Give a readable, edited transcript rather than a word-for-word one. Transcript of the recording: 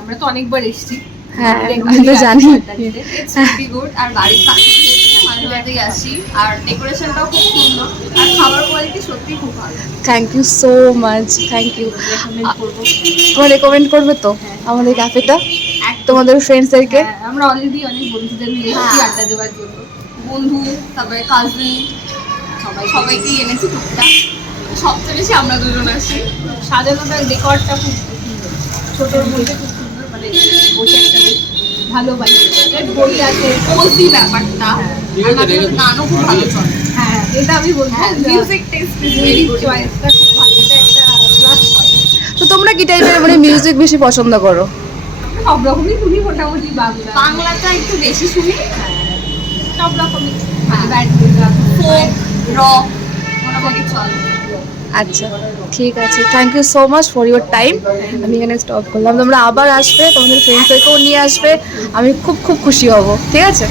আমরা তো অনেকবার এসেছি। হ্যাঁ আমি তো জানি। গুড। আর বাড়ির কাছে মাঝে মাঝেই আসি, আর ডেকোরেশনটাও খুব সুন্দর, আর খাবার কোয়ালিটি সত্যি খুব ভালো। Thank you so much, thank you. Recommend করবো। তোমার রেকমেন্ড করবে তো আমাদের ক্যাফেটা একদম। তোমাদের ফ্রেন্ডসদেরকে? হ্যাঁ, আমরা অলরেডি অনেক বন্ধুদের নিয়ে এসেছি হ্যাঁ। আড্ডা দেওয়ার জন্য। বন্ধু, তারপরে কাজিন, সবাইকেই এনেছি টুকটাক। সবচেয়ে বেশি আমরা দুজন আসি। সাজানোটা ডেকরটা খুব সুন্দর, ছোটোর মধ্যে খুব সুন্দর, মানে বসে একটা বেশ ভালো বাড়ি বই আছে। কোজি ব্যাপারটা, আর মাঝে মাঝে গানও খুব ভালো চলে। হ্যাঁ, এটা আমি বলবো। হ্যাঁ, music taste is very music good. চয়েসটা খুব ভালো, এটা একটা প্লাস পয়েন্ট। তো তোমরা কি টাইপের মানে মিউজিক বেশি পছন্দ করো? সব রকমই শুনি মোটামুটি, বাংলা বাংলাটা একটু বেশি শুনি, সব রকমই, হ্যাঁ। ব্যান্ড ফোক, রক মোটামুটি চলে। আচ্ছা ঠিক আছে, thank you so much for your time. আমি এখানে স্টপ করলাম, তোমরা আবার আসবে, তোমাদের ফ্রেন্ডসদেরকেও নিয়ে আসবে, আমি খুব খুব খুশি হব। ঠিক আছে।